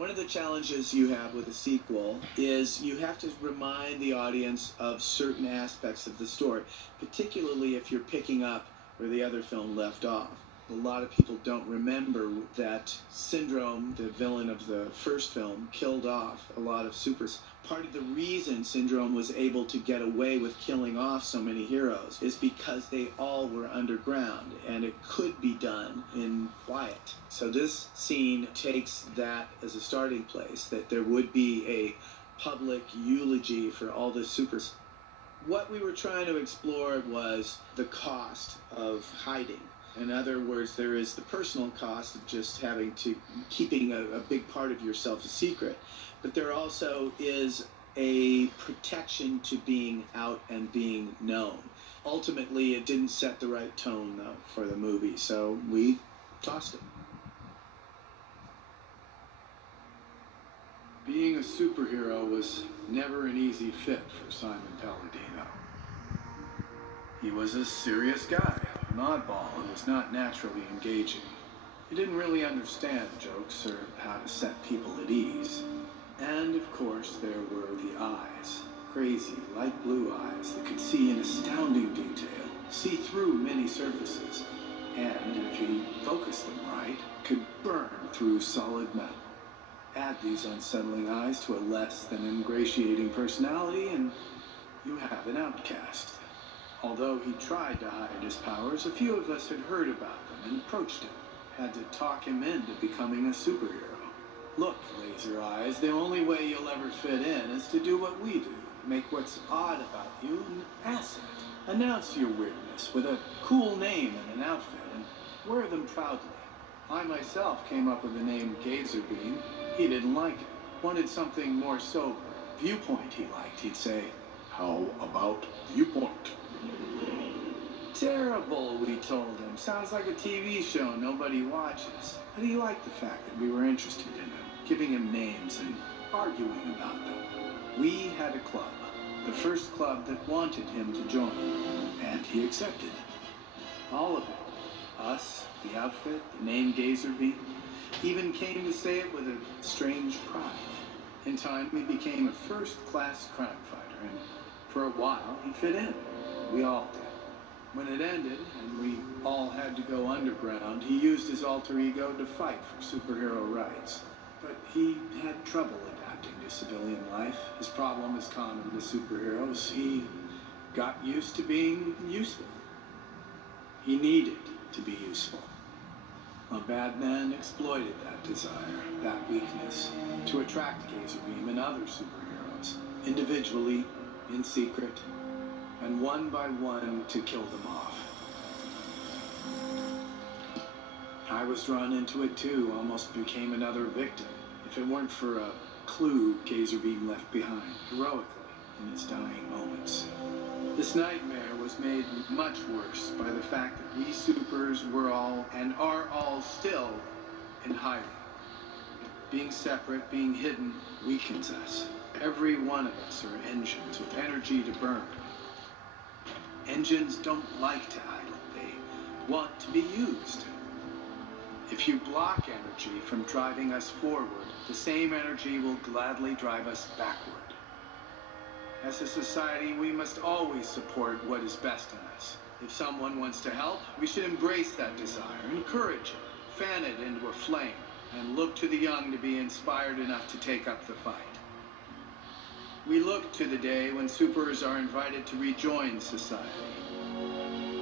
One of the challenges you have with a sequel is you have to remind the audience of certain aspects of the story, particularly if you're picking up where the other film left off. A lot of people don't remember that Syndrome, the villain of the first film, killed off a lot of supers. Part of the reason Syndrome was able to get away with killing off so many heroes is because they all were underground and it could be done in quiet. So this scene takes that as a starting place, that there would be a public eulogy for all the supers. What we were trying to explore was the cost of hiding. In other words, there is the personal cost of just keeping a big part of yourself a secret, but there also is a protection to being out and being known. Ultimately, it didn't set the right tone, though, for the movie, so we tossed it. Being a superhero was never an easy fit for Simon Palladino. He was a serious guy, an oddball who was not naturally engaging. He didn't really understand jokes or how to set people at ease. And of course, there were the eyes. Crazy, light blue eyes that could see in astounding detail, see through many surfaces, and if he focused them right, could burn through solid metal. Add these unsettling eyes to a less than ingratiating personality, and you have an outcast. Although he tried to hide his powers, a few of us had heard about them and approached him, had to talk him into becoming a superhero. Look, Laser Eyes, the only way you'll ever fit in is to do what we do. Make what's odd about you an asset. Announce your weirdness with a cool name and an outfit, and wear them proudly. I myself came up with the name Gazerbeam. He didn't like it. Wanted something more sober. Viewpoint he liked, he'd say. How about Viewpoint? Terrible, we told him. Sounds like a TV show nobody watches. But he liked the fact that we were interested in him, giving him names and arguing about them. We had a club, the first club that wanted him to join, and he accepted. All of it. Us, the outfit, the name Gazerbeam, even came to say it with a strange pride. In time, he became a first-class crime fighter, and for a while, he fit in. We all did. When it ended, and we all had to go underground, he used his alter ego to fight for superhero rights. But he had trouble adapting to civilian life. His problem is common to superheroes. He got used to being useful. He needed to be useful. A bad man exploited that desire, that weakness, to attract Gazerbeam and other superheroes, individually, in secret, and one by one to kill them off. I was drawn into it too, almost became another victim, if it weren't for a clue Gazerbeam left behind, heroically, in his dying moments. This nightmare was made much worse by the fact that we supers were all, and are all still, in hiding. Being separate, being hidden, weakens us. Every one of us are engines with energy to burn. Engines don't like to idle. They want to be used. If you block energy from driving us forward, the same energy will gladly drive us backward. As a society, we must always support what is best in us. If someone wants to help, we should embrace that desire, encourage it, fan it into a flame, and look to the young to be inspired enough to take up the fight. We look to the day when supers are invited to rejoin society.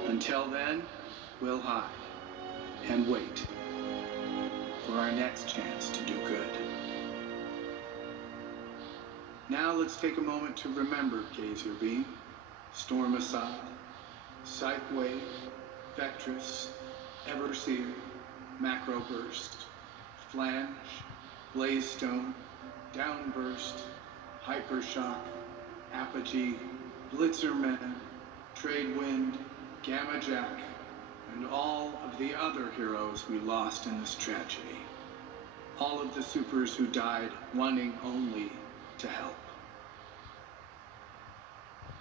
Until then, we'll hide and wait for our next chance to do good. Now let's take a moment to remember Gazerbeam, Storm Assad, Psychwave, Vectress, Everseer, Macroburst, Flange, Blazestone, Downburst, Hypershock, Apogee, Blitzerman, Tradewind, Gamma Jack, and all of the other heroes we lost in this tragedy. All of the supers who died wanting only to help.